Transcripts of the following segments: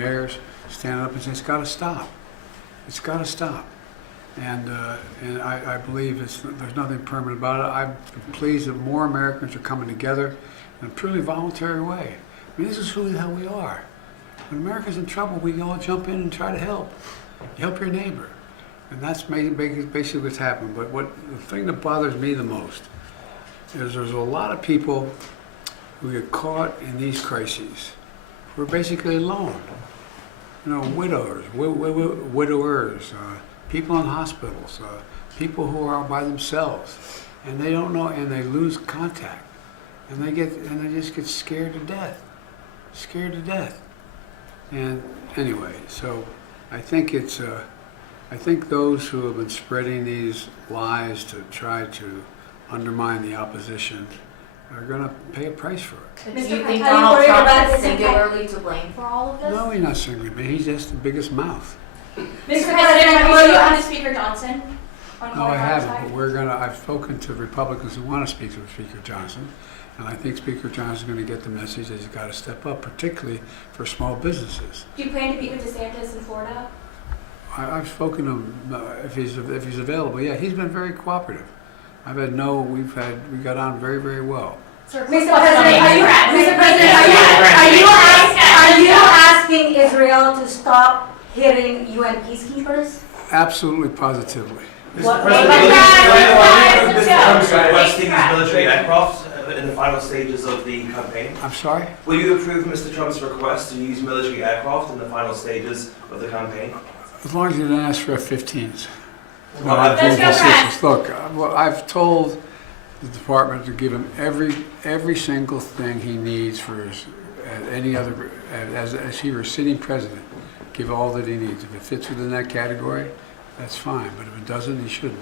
mayors stand up and say, it's got to stop. It's got to stop. And I believe there's nothing permanent about it. I'm pleased that more Americans are coming together in a truly voluntary way. I mean, this is who the hell we are. When America's in trouble, we all jump in and try to help. You help your neighbor. And that's basically what's happened. But the thing that bothers me the most is there's a lot of people who get caught in these crises who are basically alone. You know, widowers, people in hospitals, people who are by themselves, and they don't know, and they lose contact, and they just get scared to death, And anyway, so I think I think those who have been spreading these lies to try to undermine the opposition are going to pay a price for it. Do you think Donald Trump is singularly to blame for all of this? No, he's not singularly, but he's just the biggest mouth. Mr. President, will you on to Speaker Johnson? No, I haven't, but I've spoken to Republicans who want to speak to Speaker Johnson, and I think Speaker Johnson is going to get the message that he's got to step up, particularly for small businesses. Do you plan to meet with DeSantis in Florida? I've spoken to him if he's available. Yeah, he's been very cooperative. We got on very, very well. Mr. President, are you asking Israel to stop hitting UN peacekeepers? Absolutely, positively. What? Mr. Trump's requesting these military aircraft in the final stages of the campaign. I'm sorry? Will you approve Mr. Trump's request to use military aircraft in the final stages of the campaign? As long as you don't ask for F-15s. Let's go, Look, I've told the department to give him every single thing he needs for as he were sitting president. Give all that he needs. If it fits within that category, that's fine. But if it doesn't, he shouldn't.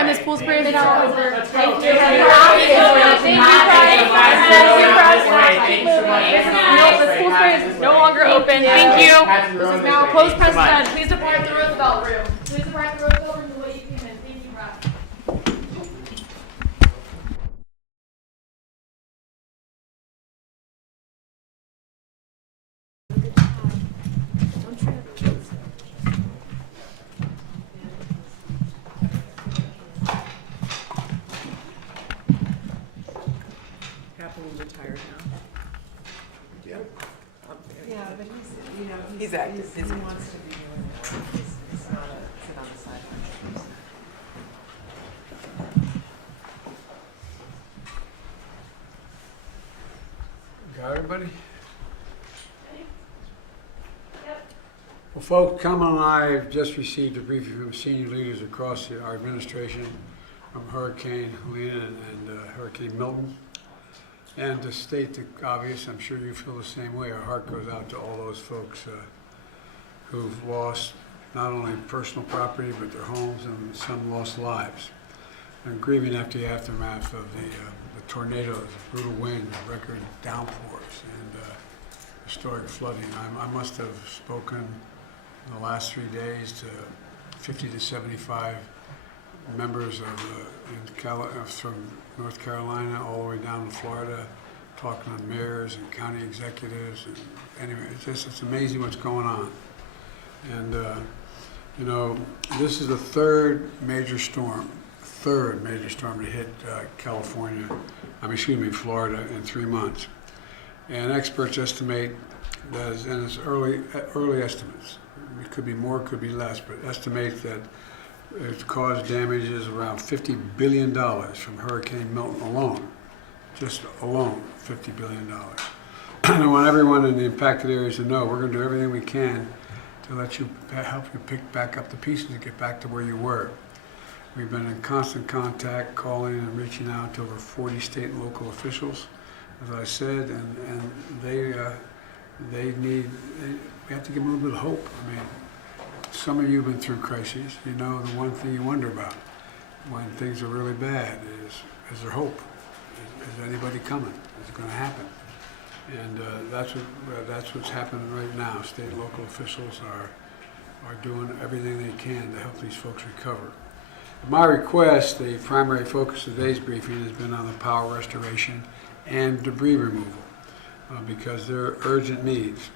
This pool's branded out over. Thank you. This pool's brand is no longer open. Thank you. This is now closed president. Please depart the Roosevelt room. Please depart the Roosevelt room the way you came in. Thank you, Brad. Happily retired now. Yeah, but He's active. He wants to be doing it. He's not a sit on the sidelines. Got everybody? Well, folks, Kamala and I have just received a briefing from senior leaders across our administration from Hurricane Helene and Hurricane Milton. And to state the obvious, I'm sure you feel the same way, our heart goes out to all those folks who've lost not only personal property, but their homes, and some lost lives. And grieving after the aftermath of the tornadoes, brutal winds, record downpours, and historic flooding. I must have spoken in the last 3 days to 50 to 75 members from North Carolina all the way down to Florida, talking to mayors and county executives. And anyway, it's amazing what's going on. And you know, this is the third major storm to hit California, Florida in 3 months. And experts estimate that, and it's early estimates, it could be more, could be less, but estimate that it's caused damages around $50 billion from Hurricane Milton alone. Just alone, $50 billion. I want everyone in the impacted areas to know we're going to do everything we can to help you pick back up the pieces and get back to where you were. We've been in constant contact, calling and reaching out to over 40 state and local officials, as I said, and we have to give them a little bit of hope. I mean, some of you have been through crises. You know the one thing you wonder about when things are really bad is there hope? Is anybody coming? Is it going to happen? And that's what's happening right now. State and local officials are doing everything they can to help these folks recover. At my request, the primary focus of today's briefing has been on the power restoration and debris removal because they're urgent needs.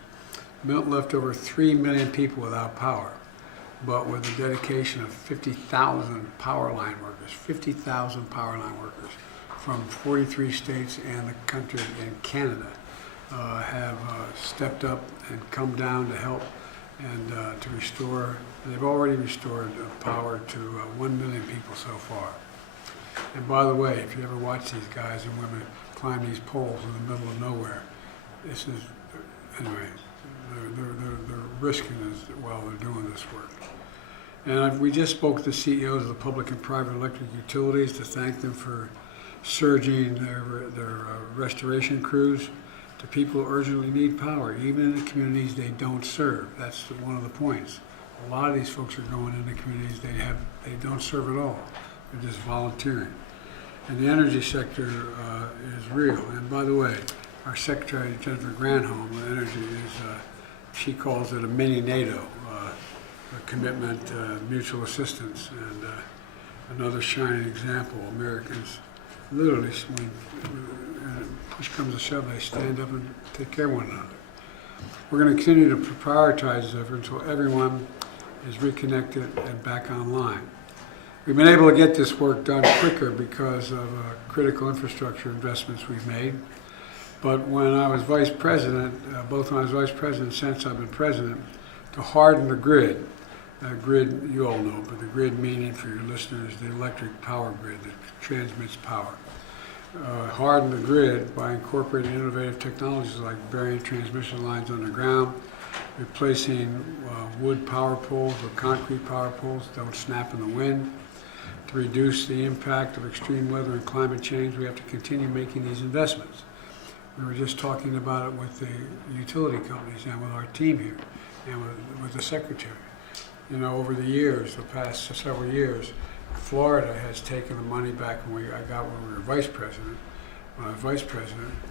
Milton left over 3 million people without power, but with the dedication of 50,000 power line workers, 50,000 power line workers from 43 states and the country and Canada have stepped up and come down to help and to restore. They've already restored power to 1 million people so far. And by the way, if you ever watch these guys and women climb these poles in the middle of nowhere, this is, anyway, they're risking it while they're doing this work. And we just spoke to the CEOs of the public and private electric utilities to thank them for surging their restoration crews to people who urgently need power, even in the communities they don't serve. That's one of the points. A lot of these folks are going into communities they don't serve at all. They're just volunteering. And the energy sector is real. And by the way, our Secretary, Jennifer Granholm, of energy is, she calls it a mini NATO, a commitment, mutual assistance, and another shining example. Americans literally, when push comes to shove, they stand up and take care of one another. We're going to continue to prioritize this effort until everyone is reconnected and back online. We've been able to get this work done quicker because of critical infrastructure investments we've made. But when I was vice president, both when I was vice president and since I've been president, to harden the grid, grid you all know, but the grid meaning for your listeners, the electric power grid that transmits power. Harden the grid by incorporating innovative technologies like burying transmission lines underground, replacing wood power poles with concrete power poles that don't snap in the wind. To reduce the impact of extreme weather and climate change, we have to continue making these investments. We were just talking about it with the utility companies and with our team here and with the secretary. You know, over the years, the past several years, Florida has taken the money back I got when we were vice president,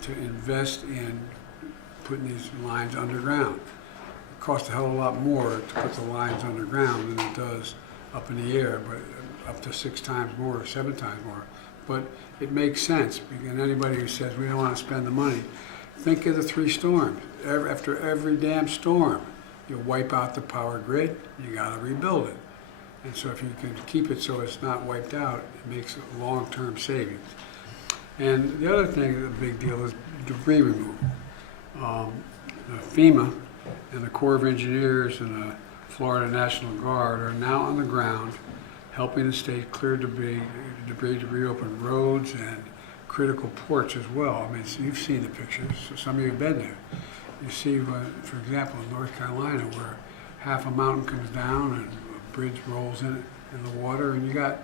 to invest in putting these lines underground. It costs a hell of a lot more to put the lines underground than it does up in the air, but up to 6 times more or 7 times more. But it makes sense, and anybody who says we don't want to spend the money, think of the 3 storms. After every damn storm, you wipe out the power grid, you got to rebuild it. And so if you can keep it so it's not wiped out, it makes long-term savings. And the other thing, the big deal, is debris removal. FEMA and the Corps of Engineers and the Florida National Guard are now on the ground helping the state clear debris to reopen roads and critical ports as well. I mean, so you've seen the pictures, so some of you have been there. You see, for example, in North Carolina, where half a mountain comes down and a bridge rolls in the water, and you got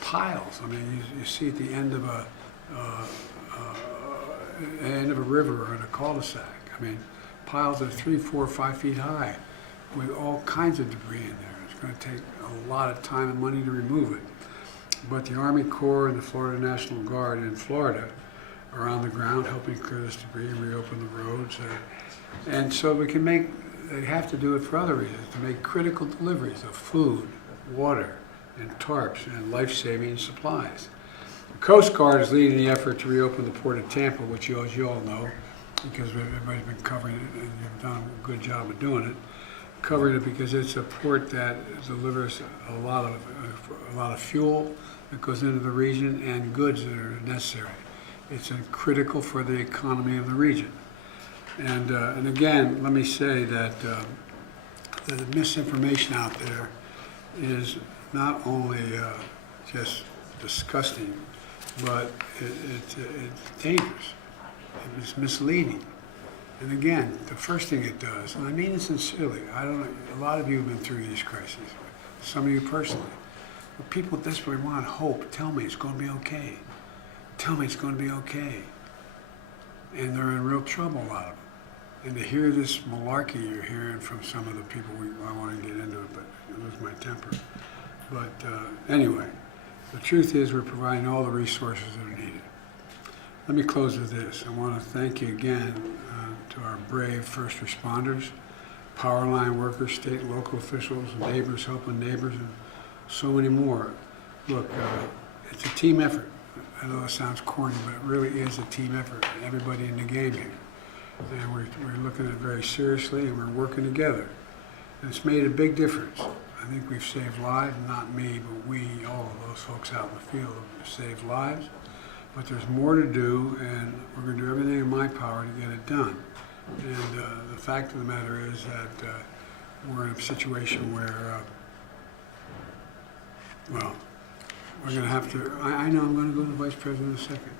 piles. I mean, you see at the end of a river or in a cul-de-sac. I mean, piles that are 3, 4, 5 feet high with all kinds of debris in there. It's going to take a lot of time and money to remove it. But the Army Corps and the Florida National Guard in Florida are on the ground helping clear this debris and reopen the roads. And so they have to do it for other reasons, to make critical deliveries of food, water, and tarps and life-saving supplies. The Coast Guard is leading the effort to reopen the Port of Tampa, which you all know, because everybody's been covering it and you've done a good job of doing it. Covering it because it's a port that delivers a lot of fuel that goes into the region and goods that are necessary. It's critical for the economy of the region. And again, let me say that the misinformation out there is not only just disgusting, but it's dangerous. It's misleading. And again, the first thing it does, and I mean it sincerely, I don't know, a lot of you have been through these crises, some of you personally, but people desperately want hope. Tell me it's going to be okay. Tell me it's going to be okay. And they're in real trouble, a lot of them. And to hear this malarkey you're hearing from some of the people, I want to get into it, but I lose my temper. But anyway, the truth is we're providing all the resources that are needed. Let me close with this. I want to thank you again to our brave first responders, power line workers, state and local officials, neighbors helping neighbors, and so many more. Look, it's a team effort. I know it sounds corny, but it really is a team effort. Everybody in the game here. And we're looking at it very seriously, and we're working together. And it's made a big difference. I think we've saved lives, not me, but we, all of those folks out in the field have saved lives. But there's more to do, and we're going to do everything in my power to get it done. And the fact of the matter is that we're in a situation where, well, we're going to have to, I know I'm going to go to the vice president in a second.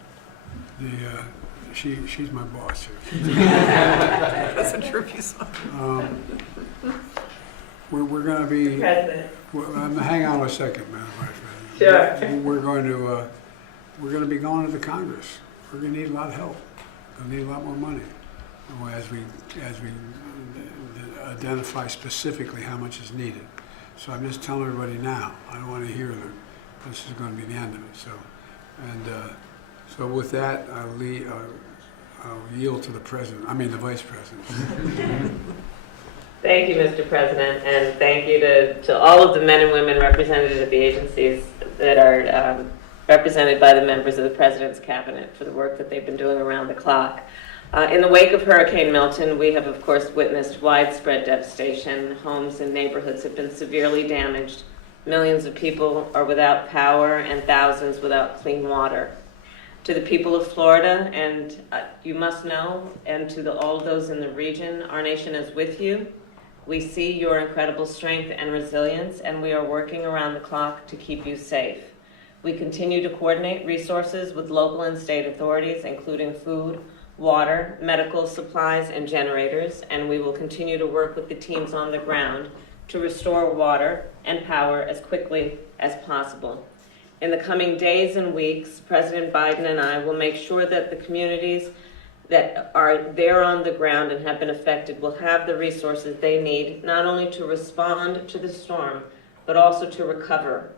She's my boss here. That's a tribute song. We're going to be, hang on a second, Madam Vice President. Sure. We're going to be going to the Congress. We're going to need a lot of help. We're going to need a lot more money as we identify specifically how much is needed. So I'm just telling everybody now. I don't want to hear that this is going to be the end of it. So with that, I'll yield to the president. I mean the vice president. Thank you, Mr. President, and thank you to all of the men and women represented at the agencies that are represented by the members of the President's Cabinet for the work that they've been doing around the clock. In the wake of Hurricane Milton, we have, of course, witnessed widespread devastation. Homes and neighborhoods have been severely damaged. Millions of people are without power and thousands without clean water. To the people of Florida, and you must know, and to all of those in the region, our nation is with you. We see your incredible strength and resilience, and we are working around the clock to keep you safe. We continue to coordinate resources with local and state authorities, including food, water, medical supplies, and generators, and we will continue to work with the teams on the ground to restore water and power as quickly as possible. In the coming days and weeks, President Biden and I will make sure that the communities that are there on the ground and have been affected will have the resources they need, not only to respond to the storm, but also to recover.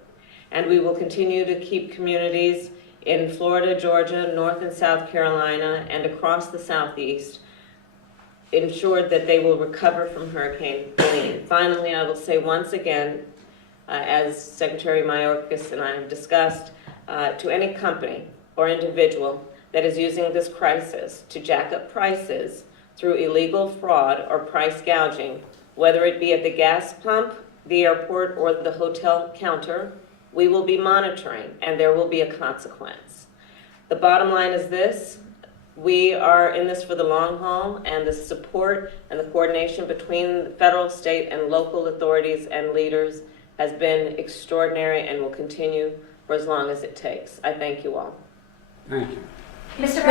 And we will continue to keep communities in Florida, Georgia, North and South Carolina, and across the Southeast ensured that they will recover from Hurricane Helene. Finally, I will say once again, as Secretary Mayorkas and I have discussed, to any company or individual that is using this crisis to jack up prices through illegal fraud or price gouging, whether it be at the gas pump, the airport, or the hotel counter, we will be monitoring and there will be a consequence. The bottom line is this: we are in this for the long haul, and the support and the coordination between federal, state, and local authorities and leaders has been extraordinary and will continue for as long as it takes. I thank you all. Thank you. Mr.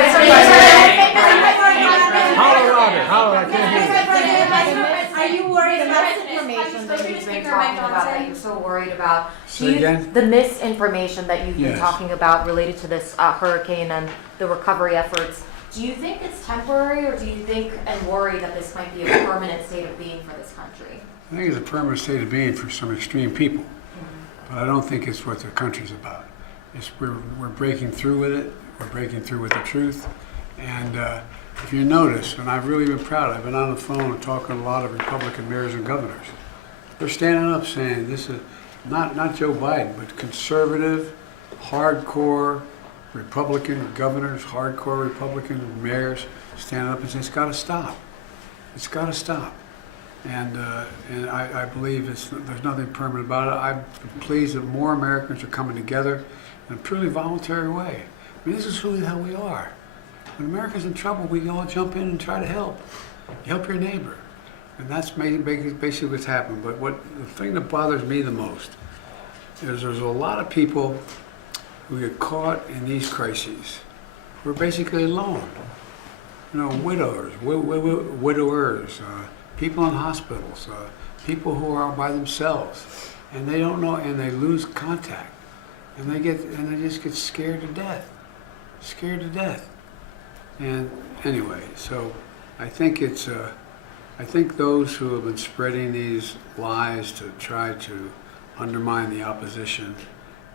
Are you worried The about misinformation that you've been talking about, that you're so worried about? Say again? The misinformation that you've been Yes. talking about related to this hurricane and the recovery efforts, do you think it's temporary, or do you think and worry that this might be a permanent state of being for this country? I think it's a permanent state of being for some extreme people, but I don't think it's what the country's about. We're breaking through with it. We're breaking through with the truth. And if you notice, and I've really been proud, I've been on the phone and talking to a lot of Republican mayors and governors. They're standing up saying this is not Joe Biden, but conservative, hardcore Republican governors, hardcore Republican mayors standing up and saying it's got to stop. It's got to stop. And I believe there's nothing permanent about it. I'm pleased that more Americans are coming together in a truly voluntary way. I mean, this is who the hell we are. When America's in trouble, we all jump in and try to help. You help your neighbor. And that's basically what's happened. But the thing that bothers me the most is there's a lot of people who get caught in these crises who are basically alone. You know, widowers, people in hospitals, people who are by themselves, and they don't know, and they lose contact, and they just get scared to death. And anyway, so I think it's, I think those who have been spreading these lies to try to undermine the opposition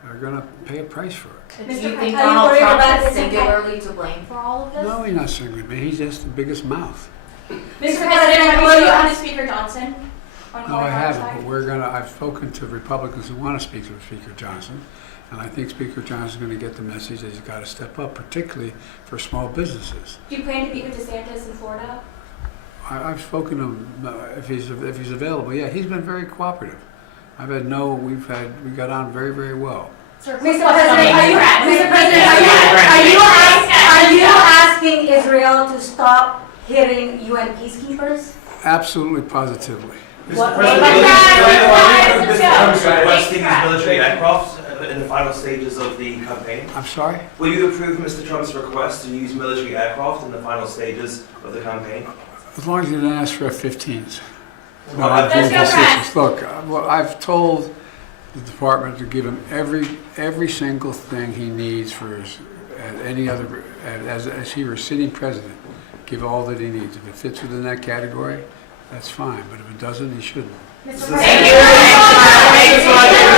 are gonna pay a price for it. Do you Mr. think Are you Donald worried Trump about is this impact? singularly to blame for all of this? No, he's not singling me, he's just the biggest mouth. Mr. President, will you on to Speaker Johnson? On No, I Court haven't, side? but we're gonna, I've spoken to Republicans who wanna speak to Speaker Johnson, and I think Speaker Johnson's gonna get the message that he's gotta step up, particularly for small businesses. Do you plan to meet with DeSantis in Florida? I've spoken to him, if he's available, yeah, he's been very cooperative. I've had no, we got on very, very well. Sir, Mr. President, are you asking Israel to stop hitting UN peacekeepers? Absolutely, positively. Mr. What- President, Let's will you go. approve Mr. Trump's requesting these Let's go. military aircraft in the final stages of the campaign? I'm sorry? Will you approve Mr. Trump's request to use military aircraft in the final stages of the campaign? As long as you didn't ask for F-15s. No, Well, I've let's been go, facetious. Look, well, I've told the department to give him every single thing he needs for his, any other, as he were sitting president, give all that he needs. If it fits within that category, that's fine, but if it doesn't, he shouldn't. Mr. Thank President. you very much. Thank you so much.